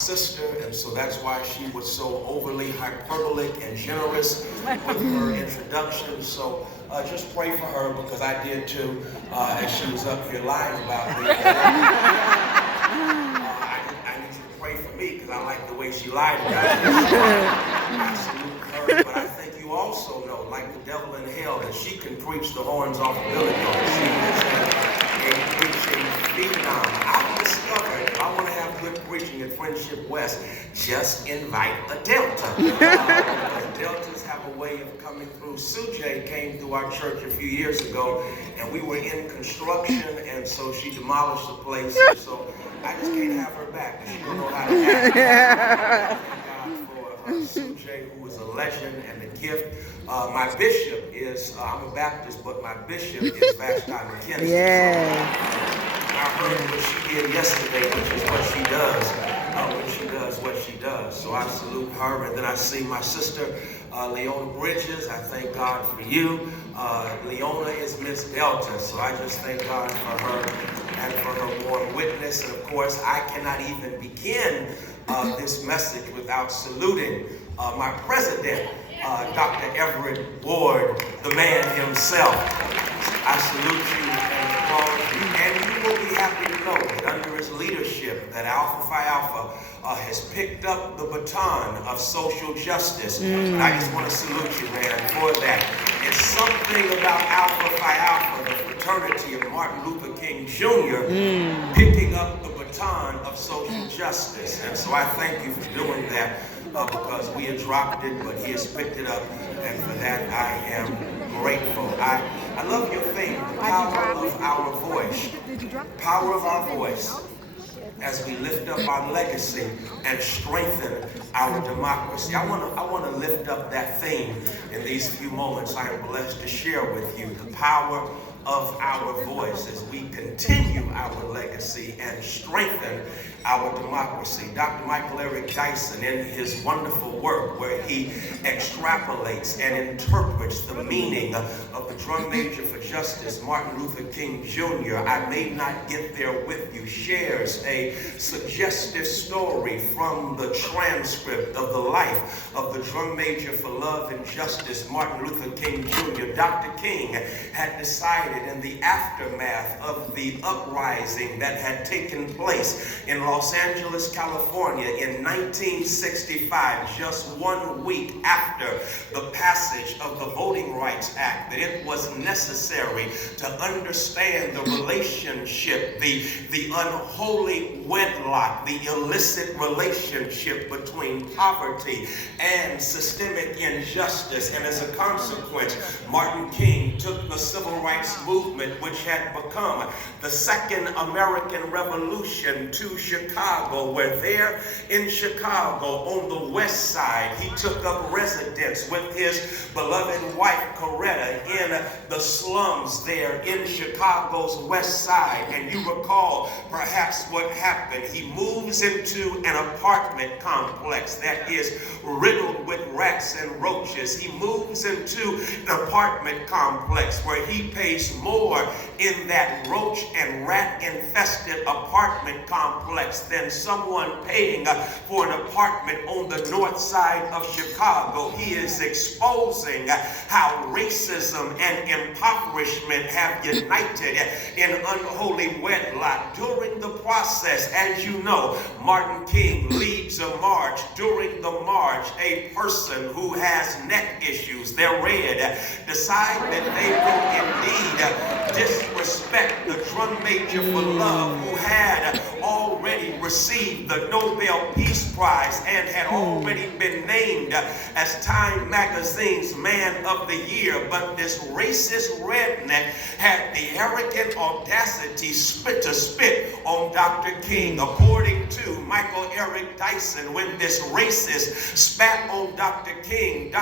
sister, and so that's why she was so overly hyperbolic and generous with her introduction. So just pray for her, because I did too, as she was up here lying about me. I need you to pray for me, because I like the way she lied about me. I salute her, but I think you also know, like the devil in hell, that she can preach the horns off a billy goat. She is a preaching phenom. I've discovered if I want to have good preaching at Friendship West, just invite a Delta. Deltas have a way of coming through. Sujay came through our church a few years ago, and we were in construction, and so she demolished the place. And so I just can't have her back. She don't know how to act. Thank God for Sujay, who is a legend and a gift. My bishop is, I'm a Baptist, but my bishop is Vashti McKinney. Yeah. I heard what she did yesterday, which is what she does. When she does what she does. So I salute her. And then I see my sister, Leona Bridges. I thank God for you. Leona is Miss Delta. So I just thank God for her and for her warm witness. And of course, I cannot even begin this message without saluting my president, Dr. Everett Ward, the man himself. I salute you and applaud you. And you will be happy to know that under his leadership, that Alpha Phi Alpha has picked up the baton of social justice. And I just want to salute you, man, for that. It's something about Alpha Phi Alpha, the fraternity of Martin Luther King Jr., picking up the baton of social justice. And so I thank you for doing that, because we had dropped it, but he has picked it up. And for that, I am grateful. I love your theme, the power of our voice. Power of our voice as we lift up our legacy and strengthen our democracy. I want to lift up that theme in these few moments I am blessed to share with you. The power of our voice as we continue our legacy and strengthen our democracy. Dr. Michael Eric Dyson, in his wonderful work where he extrapolates and interprets the meaning of the drum major for justice, Martin Luther King Jr., I may not get there with you, shares a suggestive story from the transcript of the life of the drum major for love and justice, Martin Luther King Jr. Dr. King had decided in the aftermath of the uprising that had taken place in Los Angeles, California in 1965, just 1 week after the passage of the Voting Rights Act, that it was necessary to understand the relationship, the unholy wedlock, the illicit relationship between poverty and systemic injustice. And as a consequence, Martin King took the civil rights movement, which had become the Second American Revolution, to Chicago, where there in Chicago on the west side, he took up residence with his beloved wife, Coretta, in the slums there in Chicago's west side. And you recall perhaps what happened. He moves into an apartment complex that is riddled with rats and roaches. He moves into an apartment complex where he pays more in that roach and rat infested apartment complex than someone paying for an apartment on the north side of Chicago. He is exposing how racism and impoverishment have united in unholy wedlock. During the process, as you know, Martin King leads a march. During the march, a person who has neck issues, they're red, decide that they will indeed disrespect the drum major for love, who had already received the Nobel Peace Prize and had already been named as Time Magazine's Man of the Year. But this racist redneck had the arrogant audacity to spit on Dr. King. According to Michael Eric Dyson, when this racist spat on Dr. King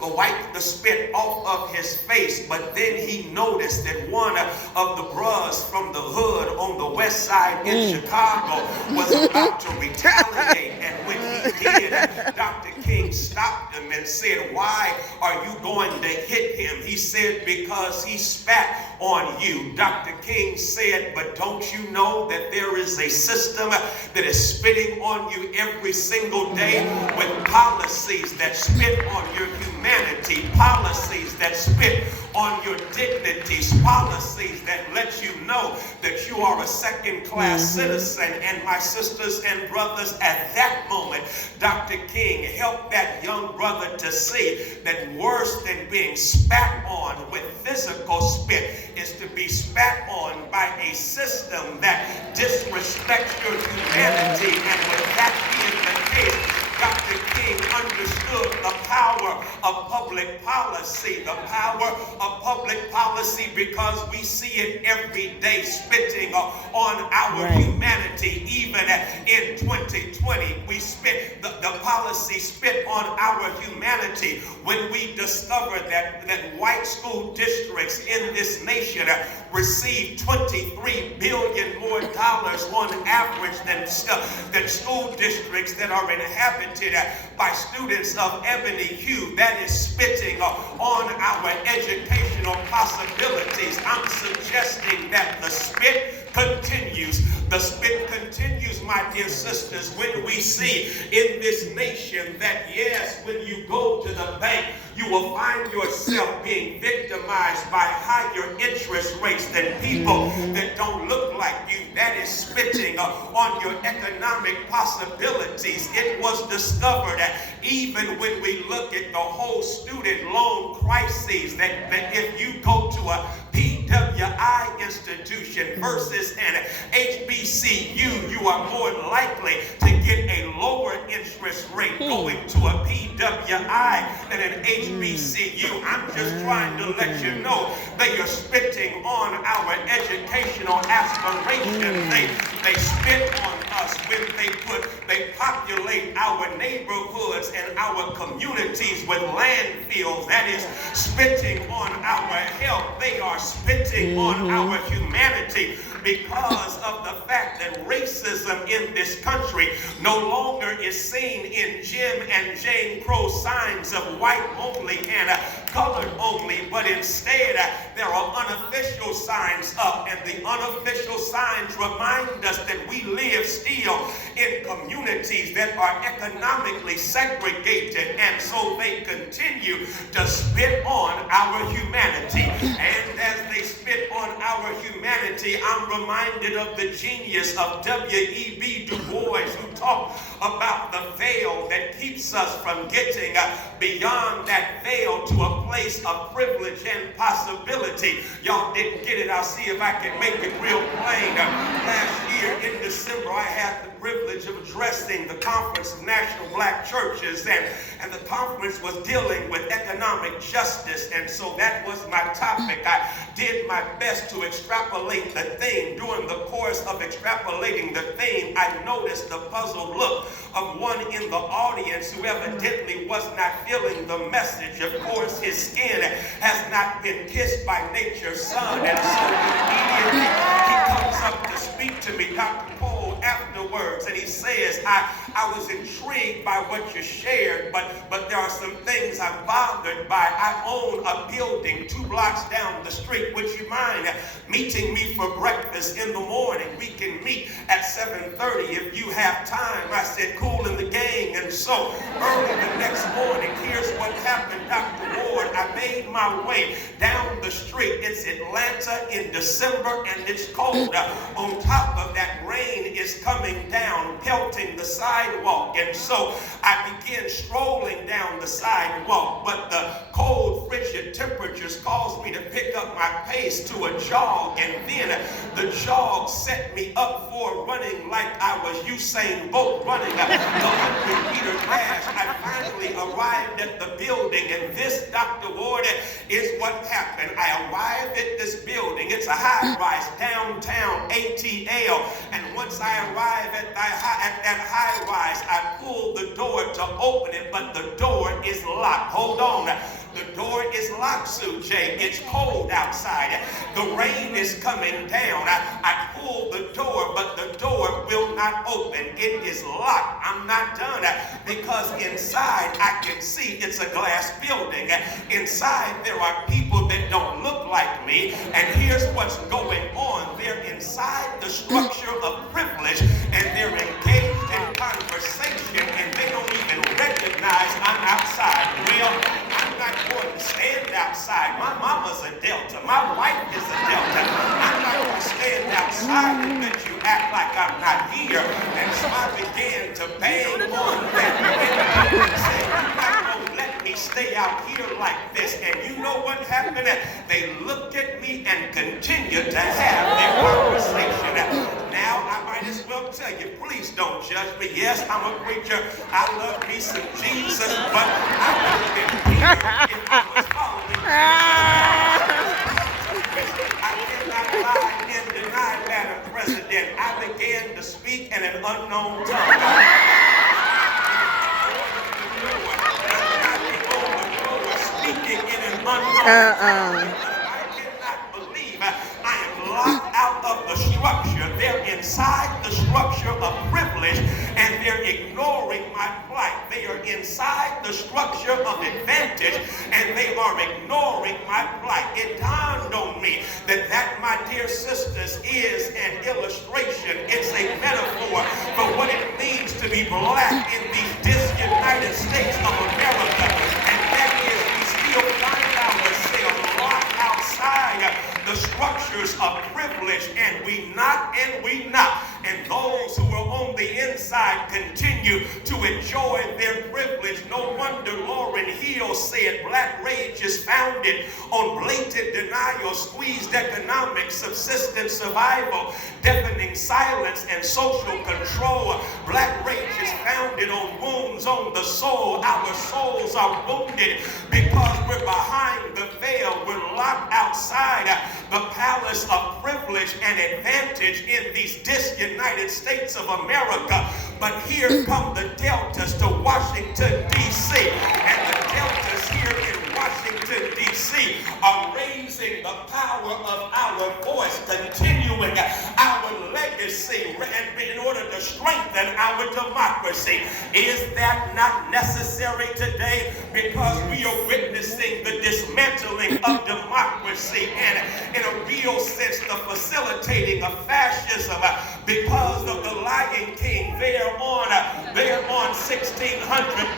wiped the spit off of his face, but then he noticed that one of the bros from the hood on the west side in Chicago was about to retaliate. And when he did, Dr. King stopped him and said, "Why are you going to hit him?" He said, "Because he spat on you." Dr. King said, "But don't you know that there is a system that is spitting on you every single day with policies that spit on your humanity, policies that spit on your dignities, policies that let you know that you are a second-class citizen." And my sisters and brothers, at that moment, Dr. King helped that young brother to see that worse than being spat on with physical spit is to be spat on by a system that disrespects your humanity. And with that being the case, Dr. King understood the power of public policy, the power of public policy, because we see it every day spitting on our humanity. Even in 2020, we spit, the policy spit on our humanity when we discovered that white school districts in this nation receive $23 billion more on average than school districts that are inhabited by students of ebony hue. That is spitting on our educational possibilities. I'm suggesting that the spit continues. The spit continues, my dear sisters, when we see in this nation that, yes, when you go to the bank, you will find yourself being victimized by higher interest rates than people that don't look like you. That is spitting on your economic possibilities. It was discovered even when we look at the whole student loan crises that if you go to a PWI institution versus an HBCU, you are more likely to get a lower interest rate going to a PWI than an HBCU. I'm just trying to let you know that you're spitting on our educational aspirations. They spit on us when they populate our neighborhoods and our communities with landfills. That is spitting on our health. They are spitting on our humanity because of the fact that racism in this country no longer is seen in Jim and Jane Crow signs of white only and colored only, but instead there are unofficial signs up, and the unofficial signs remind us that we live still in communities that are economically segregated, and so they continue to spit on our humanity. And as they spit on our humanity, I'm reminded of the genius of W.E.B. Du Bois, who talked about the veil that keeps us from getting beyond that veil to a place of privilege and possibility. Y'all didn't get it. I'll see if I can make it real plain. Last year in December, I had the privilege of addressing the Conference of National Black Churches, and the conference was dealing with economic justice, and so that was my topic. I did my best to extrapolate the theme. During the course of extrapolating the theme, I noticed the puzzled look of one in the audience who evidently was not feeling the message. Of course, his skin has not been kissed by nature's sun, and so immediately he comes up to speak to me, Dr. Cole, afterwards, and he says, I was intrigued by what you shared, but there are some things I'm bothered by. I own a building 2 blocks down the street. Would you mind meeting me for breakfast in the morning? We can meet at 7:30 if you have time. I said, cool in the gang. And so early the next morning, here's what happened, Dr. Ward. I made my way down the street. It's Atlanta in December, and it's cold. On top of that, rain is coming down, pelting the sidewalk. And so I began strolling down the sidewalk, but the cold, frigid temperatures caused me to pick up my pace to a jog, and then the jog set me up for running like I was Usain Bolt running the 100-meter dash. I finally arrived at the building, and this, Dr. Ward, is what happened. I arrived at this building. It's a high-rise downtown ATL, and once I arrive at that high-rise, I pull the door to open it, but the door is locked. Hold on. The door is locked, Sue J. It's cold outside. The rain is coming down. I pulled the door, but the door will not open. It is locked. I'm not done because inside I can see it's a glass building. Inside there are people that don't look like me, and here's what's going on. They're inside the structure of privilege, and they're engaged in conversation, and they don't even recognize I'm outside. Well, I'm not going to stand outside. My mama's a Delta. My wife is a Delta. I'm not going to stand outside and let you act like I'm not here. And so I began to bang on that window and say, you're not going to let me stay out here like this. And you know what happened? They looked at me and continued to have their conversation. Now I might as well tell you, please don't judge me. Yes, I'm a preacher. I love me some Jesus, but I would have been here if I was following Jesus. I cannot lie and deny, Madam President. I began to speak in an unknown tongue. Speaking in an unknown tongue. I cannot believe I am locked out of the structure. They're inside the structure of privilege, and they're ignoring my plight. They are inside the structure of advantage, and they are ignoring my plight. It dawned on me that my dear sisters, is an illustration. It's a metaphor for what it means to be black in these disunited states of America, and that is we still find ourselves locked outside the structures of privilege, and we knock and we knock, and those who are on the inside continue to enjoy their privilege. No wonder Lauryn Hill said black rage is founded on blatant denial, squeezed economics, subsistence survival, deafening silence, and social control. Black rage is founded on wounds on the soul. Our souls are wounded because we're behind the veil. We're locked outside the palace of privilege and advantage in these disunited states of America. But here come the Deltas to Washington, D.C. And the Deltas here in Washington, D.C. are raising the power of our voice, continuing our legacy in order to strengthen our democracy. Is that not necessary today? Because we are witnessing the dismantling of democracy and, in a real sense, the facilitating of fascism because of the Lion King there on 1600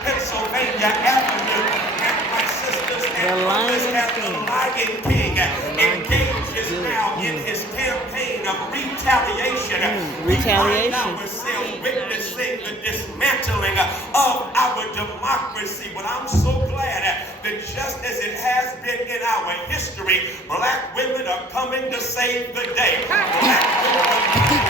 Pennsylvania Avenue. And my sisters and brothers, as the Lion King engages now in his campaign of retaliation. We find ourselves witnessing the dismantling of our democracy. But I'm so glad that just as it has been in our history, black women are coming to save the day. Black women are coming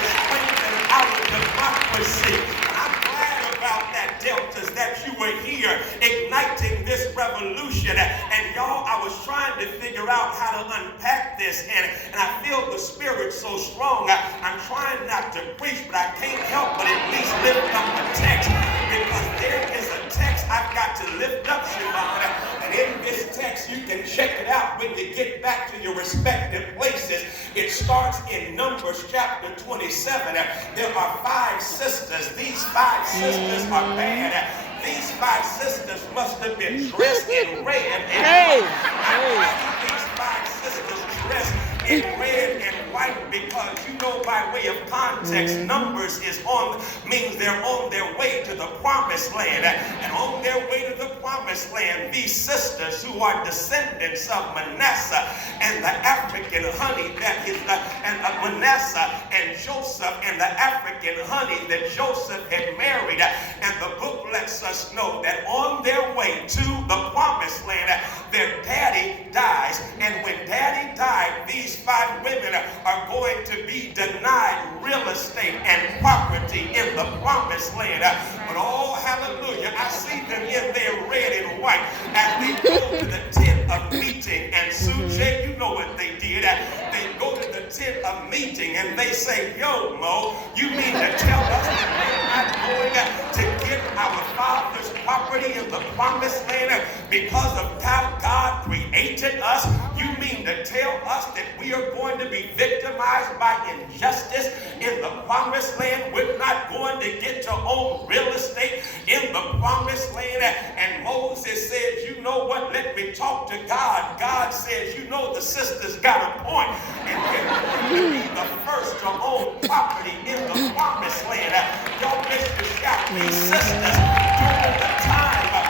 to strengthen our democracy. I'm glad about that, Deltas, that you were here igniting this revolution. And y'all, I was trying to figure out how to unpack this, and I feel the spirit so strong. I'm trying not to preach, but I can't help but at least lift up a text, because there is a text I've got to lift up, Siobhan. And in this text, you can check it out when you get back to your respective places. It starts in Numbers chapter 27. There are 5 sisters. These 5 sisters are bad. These 5 sisters must have been dressed in red and white. These 5 sisters dressed in red and white because, you know, by way of context, Numbers means they're on their way to the promised land. And on their way to the promised land, these sisters who are descendants of Manasseh and the African honey that is Manasseh and Joseph and the African honey that Joseph had married. And the book lets us know that on their way to the promised land, their daddy dies. And when daddy died, these 5 women are going to be denied real estate and property in the promised land. But oh, hallelujah, I see them in their red and white as they go to the tent of meeting. And Sujay, you know what they did. They go to the tent of meeting and they say, yo, Mo, you mean to tell us that we're not going to get our father's property in the promised land because of how God created us? You mean to tell us that we are going to be victimized by injustice in the promised land? We're not going to get to own real estate in the promised land? And Moses says, you know what? Let me talk to God. God says, you know, the sisters got a point, and they're going to be the first to own property in the promised land. Y'all miss the shout. These sisters, during the time of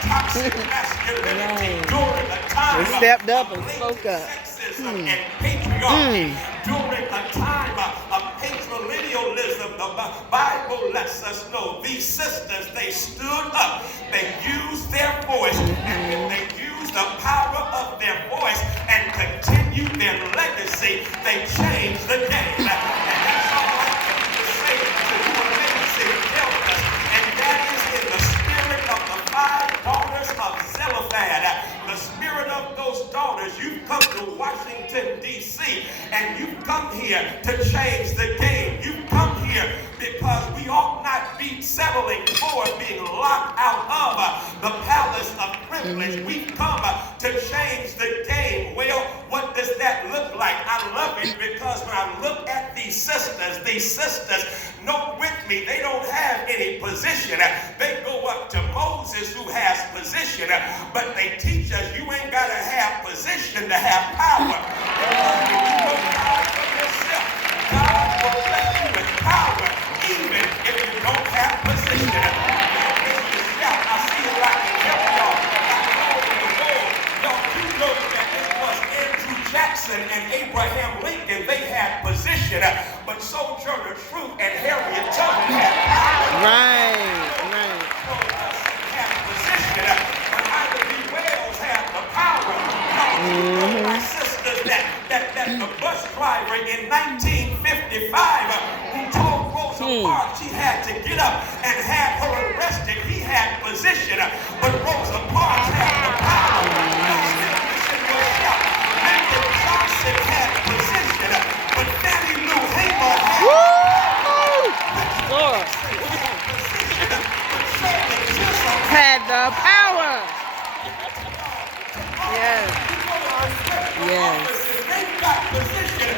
toxic masculinity, during the time they stepped up of and spoke up. sexism and patriarchy, during a time of patrilinealism, the Bible lets us know these sisters, they stood up, they used their voice, and when they used the power of their voice and continued their legacy, they changed the game. And that's all I can say to you amazing elders, and that is in the spirit of the 5 daughters of Zelophehad. The spirit of those daughters, you've come to Washington, D.C., and you've come here to change the game. You've come here because we ought not be settling for being locked out of the palace of privilege. We've come to change the game. Well, what does that look like? I love it because when I look at these sisters, note with me, they don't have any position. They go up to Moses, who has position, but they teach us you ain't got to have position to have power. Because when you know God for yourself, God will bless you with power, even if you don't have position. I see it like a help y'all. Y'all do know that it was Andrew Jackson and Abraham Lincoln. They had position, but Sojourner Truth and Harriet Tubman had power. Right. Have position, but either the Wells have the power. My sisters, that the bus driver in 1955 who told Rosa Parks she had to get up and have her arrested, he had position, but Rosa Parks had the power. Lyndon Johnson had position, but Fannie Lou Hamer had the power. Yes. They've got position,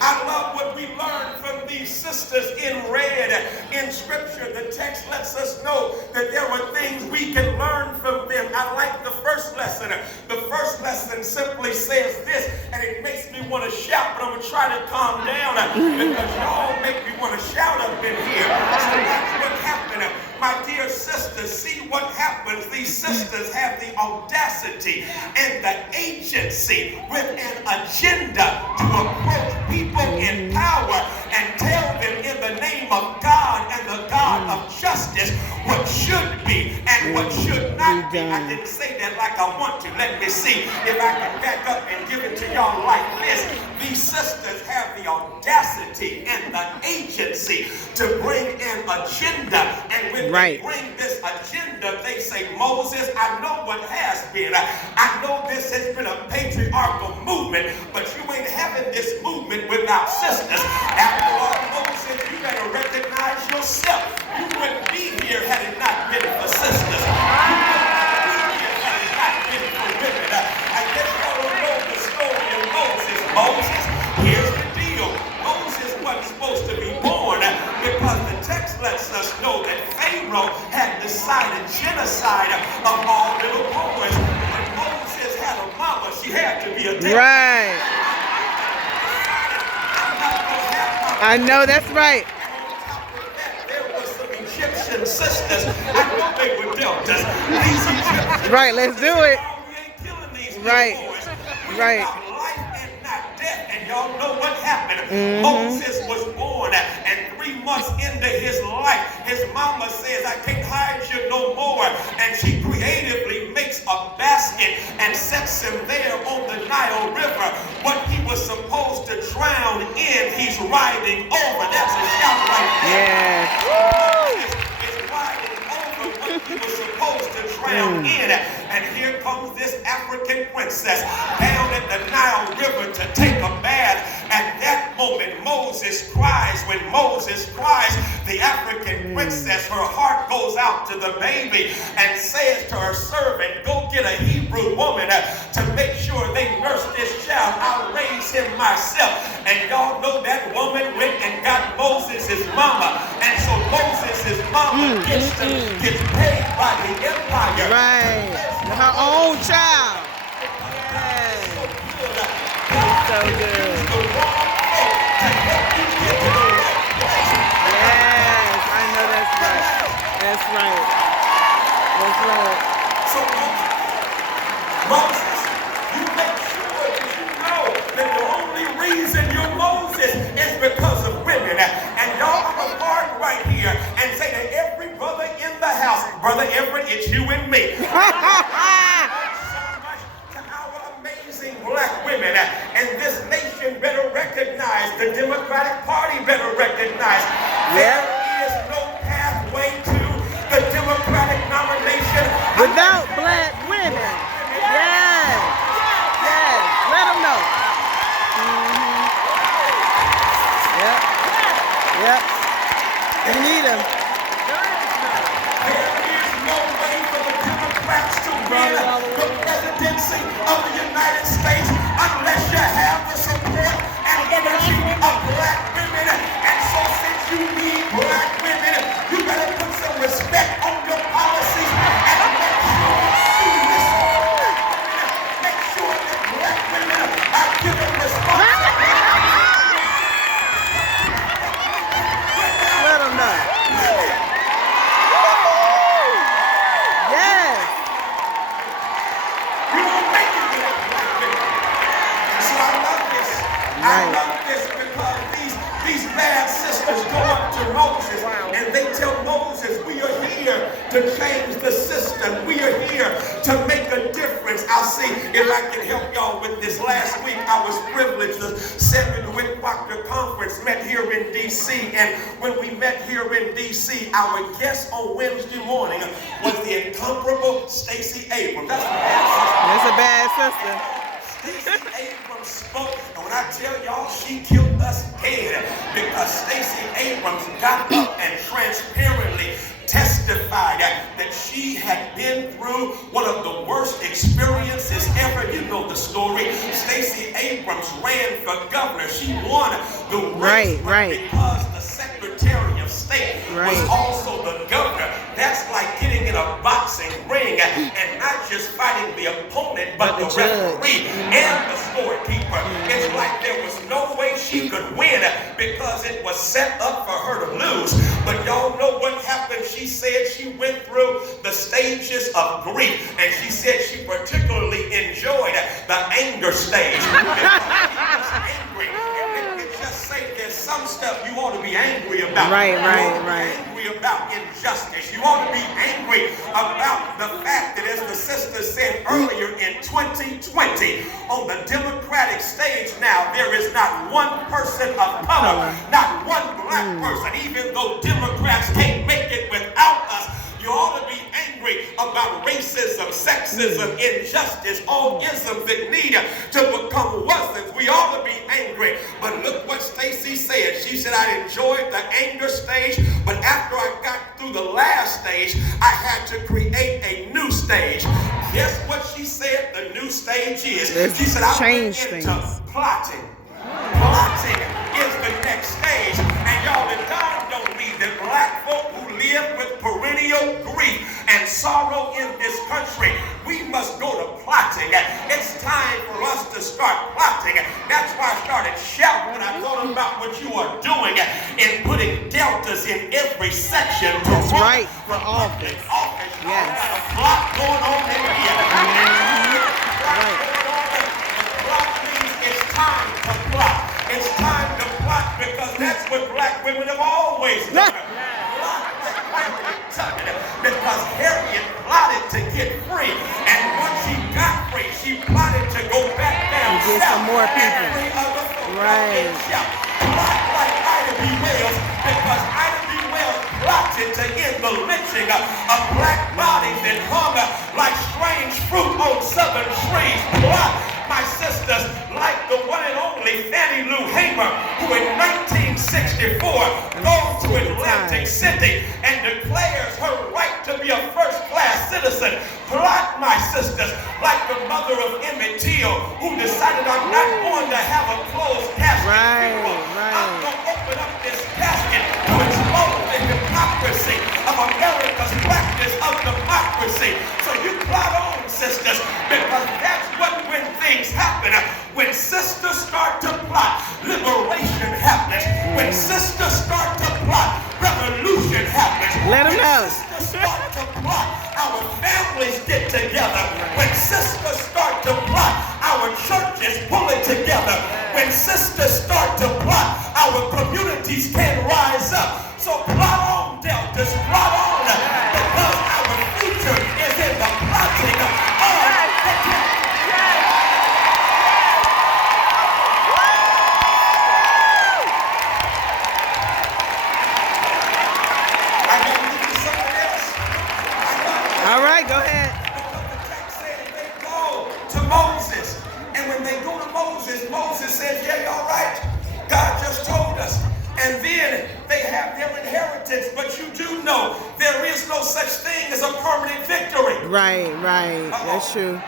I love what we learned from these sisters in red in Scripture. The text lets us know that there were things we can learn from them. I like the first lesson. The first lesson simply says this, and it makes me want to shout, but I'm going to try to calm down because y'all make me want to shout up in here. So that's what happened. My dear sisters, see what happens. These sisters have the audacity and the agency with an agenda to approach people in power and tell them in the name of God and the God of justice what should be and what should not be. I didn't say that like I want to. Let me see if I can back up and give it to y'all like this. These sisters have the audacity and the agency to bring an agenda, and when they bring this agenda, they say, Moses, I know what has been. I know this has been a patriarchal movement, but you ain't having this movement without sisters. After all, Moses, you better recognize yourself. You wouldn't be here had it not been for sisters. You wouldn't be here had it not been for women. I guess y'all don't know the story of Moses. Moses, here's the deal. Moses wasn't supposed to be born because the text lets us know that Pharaoh had decided genocide of all little boys. When Moses had a mama, she had to be a devil. Right. I know that's right. Egyptian sisters, I know they were deltas. These Egyptians, right, let's do it. We ain't killing these right, boys. Right. About life and not death, and y'all know what happened. Moses was born, and 3 months into his life, his mama says, I can't hide you no more, and she creatively makes a basket and sets him there on the Nile River. What he was supposed to drown drown in, he's riding over. That's a shout right there. Yes. It's riding over what he was supposed to drown in. And here comes this African princess down at the Nile River to take a bath. At that moment, Moses cries. When Moses cries, the African princess, her heart goes out to the baby and says to her servant, go get a Hebrew woman to make sure they nurse this child. I'll raise him myself. And y'all know that woman went and got Moses' mama. And so Moses' mama gets paid by the empire. Right. Her own child. Yes. So good. Yes, I know that's right. That's right. That's right. So Moses, you make sure that you know that the only reason you're Moses is because of women. And y'all, I'm gonna park right here and say to every brother in the house, Brother Everett, it's you and me. Black women, and this nation better recognize, the Democratic Party better recognize, there is no pathway to the Democratic nomination without black women. Yes. Yes. Let them know. Yep. Yep. We need them. There is no way for the Democrats to win the presidency of the United States unless you have the support and energy of black women. And so since you need black women, you better put some respect on your policies and make sure you listen to black women. Make sure that black women are given responsibility. Let them know. Yes. You don't make it with black women. So I love this. I love this because these bad sisters go up to Moses and they tell Moses, we are here to change the system. We are here to make a difference. I'll see if I can help y'all with this. Last week I was privileged. The 7 Wick Proctor Conference met here in D.C. And when we met here in D.C., our guest on Wednesday morning was the incomparable Stacey Abrams. That's a bad sister. Stacey Abrams spoke, and when I tell y'all, she killed us dead because Stacey Abrams got up and transparently testified that she had been through one of the worst experiences ever. You know the story. Stacey Abrams ran for governor. She won the race because the Secretary of State was also the governor. That's like getting in a boxing ring and not just fighting the opponent, but the referee and the scorekeeper. It's like there was no way she could win because it was set up for her to lose. But y'all know what happened. She said she went through the stages of grief, and she said she particularly enjoyed the anger stage because she was angry. And let me just say there's some stuff you ought to be angry about. Angry about injustice. You ought to be angry about the fact that, as the sister said earlier, in 2020 on the Democratic stage now, there is not one person of color, not one black person, even though Democrats can't make it without us. You ought to be angry about racism, sexism, injustice, all isms that need to become wasn't. We ought to be angry. But look what Stacey said. She said, I enjoyed the anger stage, but after I got through the last stage, I had to create a new stage. Guess what she said the new stage is? She said, I went into plotting. Plotting is the next stage. And y'all, it dawned on me that black folk who live with perennial grief and sorrow in this country, we must go to plotting. It's time for us to start plotting. That's why I started shouting when I thought about what you are doing in putting deltas in every section. That's right, for office. Yes. Got a plot going on in here. The plot means it's time to plot. It's time to plot because that's what black women have always done. Because Harriet plotted to get free, and once she got free, she plotted to go back down get some more people. Right. and shout. Plot like Ida B. Wells, because Ida B. Wells plotted to end the lynching of black bodies that hung like strange fruit on southern trees. Plot, my sisters, like the one and only Fannie Lou Hamer, who in 1964 goes to Atlantic City and declares her right to be a first-class citizen. Plot, my sisters, like the mother of Emmett Till, who decided, I'm not going to have a closed casket funeral. I'm going to open up this casket to expose the hypocrisy of America's practice of democracy. So you plot on, sisters, because that's what when things happen. When sisters start to plot, liberation happens. When sisters start to plot, revolution happens. Let them know. When sisters start to plot, our families get together. When sisters start to plot, our churches pull it together. When sisters start to plot, our communities can rise up. So plot on, Deltas, plot on, because our future is in the plotting of the All right, go ahead. Because the text says they go to Moses. And when they go to Moses, Moses says, yeah, all right. God just told us. And then they have their inheritance. But you do know there is no such thing as a permanent victory. Right. That's true.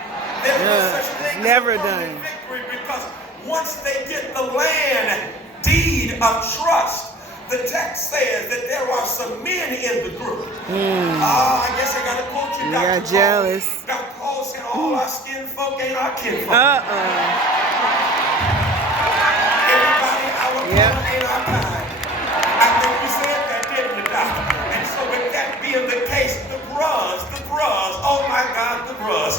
There is no such thing Never as a permanent done. victory, because once they get the land deed of trust, the text says that there are some men in the group. I guess I got to quote you, Dr. got jealous. Dr. Paul said, all our skin folk ain't our kinfolk. Everybody, our color ain't our kind. I think you said that, didn't you, Doctor? And so with that being the case, the bros, oh my God, the bros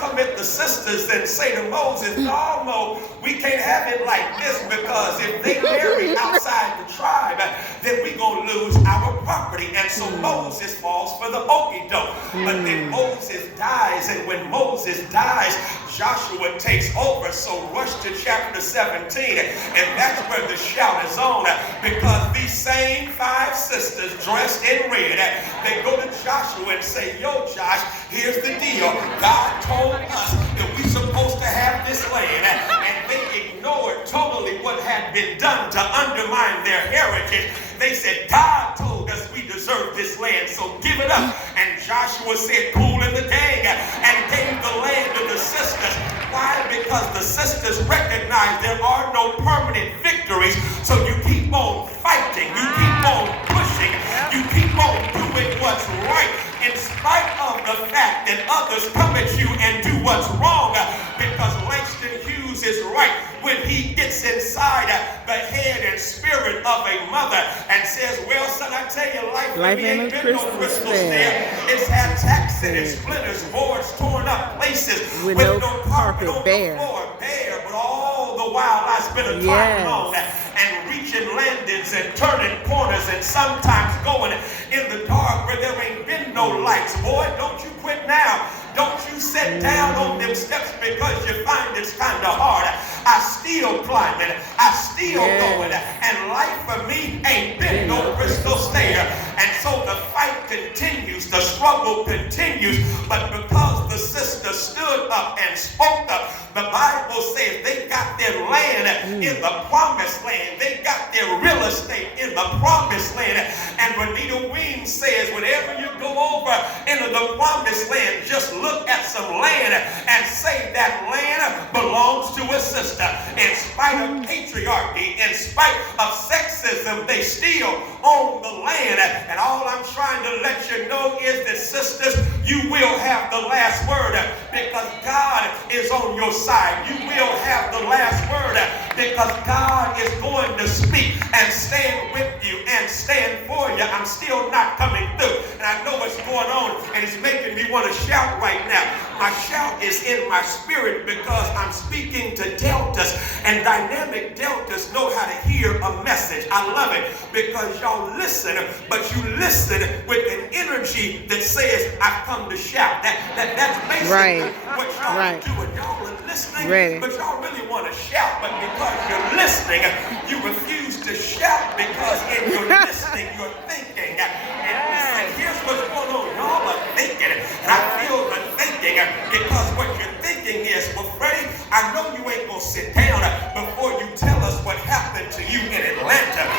come at the sisters and say to Moses, no, we can't have it like this, because if they marry outside the tribe, then we gonna lose our property. And so Moses falls for the okie doke. But then Moses dies, and when Moses dies, Joshua takes over. So rush to chapter 17, and that's where the shout is on, because these same 5 sisters dressed in red, they go to Joshua and say, yo, Josh, here's the deal. God told us that we're supposed to have this land, and they ignored totally what had been done to undermine their heritage. They said, God told us we deserve this land, so give it up. And Joshua said, cool in the gang, and gave the land to the sisters. Why? Because the sisters recognize there are no permanent victories, so you keep on fighting, you keep on pushing, you keep on doing what's right, in spite of the fact that others come at you and do what's wrong, because Langston Hughes is right when he gets inside the head and spirit of a mother and says, well, son, I tell you, life ain't been no crystal stair. It's had tacks and splinters, boards torn up, places with no carpet on the floor, bare, but all the while I spent a time long and reaching landings and turning corners and sometimes going in the dark where there ain't been no lights. Boy, don't you quit now. Don't you sit down on them steps because you find it's kind of hard. I still climbing, I still going, and life for me ain't been no crystal stair. And so the fight continues, the struggle continues, but because the sister stood up and spoke up, the Bible says they got their land in the promised land. They got their real estate in the promised land. And Renita Weems says, whenever you go over into the promised land, just look at some land and say that land belongs to a sister. In spite of patriarchy, in spite of sexism, they still own the land. And all I'm trying to let you know is that, sisters, you will have the last word, because God is on your side. You will have the last word, because God is going to speak and stand with you and stand for you. I'm still not coming through, and I know what's going on, and it's making me want to shout right now. My shout is in my spirit because I'm speaking to deltas, and dynamic deltas know how to hear a message. I love it because y'all listen, but you listen with an energy that says, I've come to shout. That's basically what y'all are doing. Y'all are listening, but y'all really want to shout, but because you're listening, listening, you refuse to shout because in your listening, you're thinking. And here's what's going on. Y'all are thinking. And I feel the thinking because what you're thinking is, well, Freddie, I know you ain't going to sit down before you tell us what happened to you in Atlanta.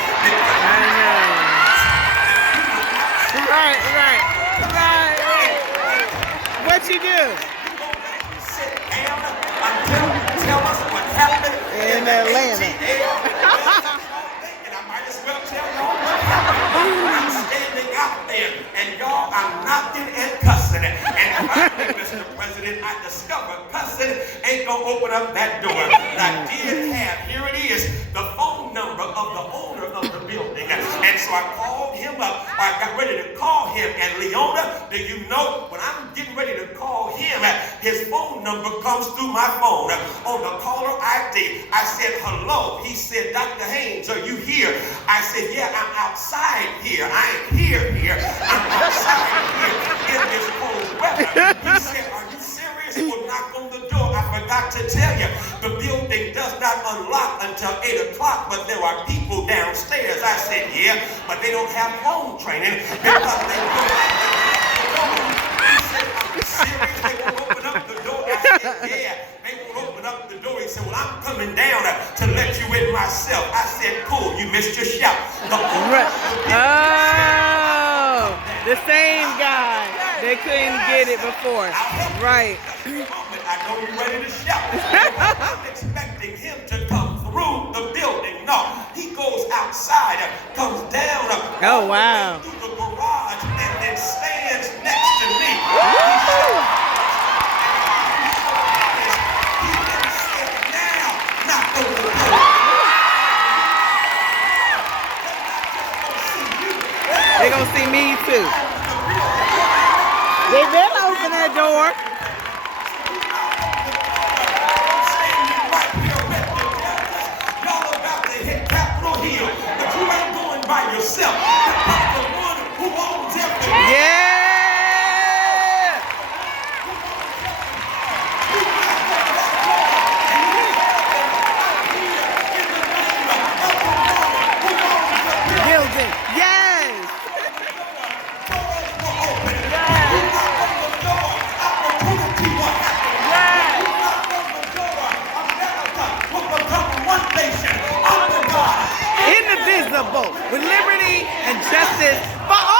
Right. What you do? Sit down until you tell us what happened In Atlanta. And I might as well tell y'all what happened. I'm standing out there, and y'all are knocking and cussing. And finally, Mr. President, I discovered cussing ain't gonna open up that door. But I did have, here it is, the phone number of the owner of the building. And so I called him up. I got ready to call him. And Leona, do you know, when I'm getting ready to call him, his phone number comes through my phone. On the caller ID, I said, hello. He said, Dr. Haynes, are you here? I said, yeah, I'm outside here. I ain't here. I'm outside here in this cold weather. He said, are you serious? Well, knock on the door. I forgot to tell you, the building does not unlock until 8 o'clock, but there are people downstairs. I said, yeah, but they don't have home training because they go out the door. He said, are you serious? They won't open up the door. I said, yeah, they won't open up the door. He said, well, I'm coming down to let you in myself. I said, cool, you missed your shout. The same guy. They couldn't get it before. Right. I know you're ready to shout. I'm expecting him to come through the building. No, he goes outside, comes down, oh, wow. through the garage, and then stands next to me. He then said, now, knock on the door. They're going to see me too. They better open that door. Y'all about to hit Capitol Hill, but you ain't going by yourself. That's the one who owns everything. Yeah! Building. Yes! Indivisible, with liberty and justice for all.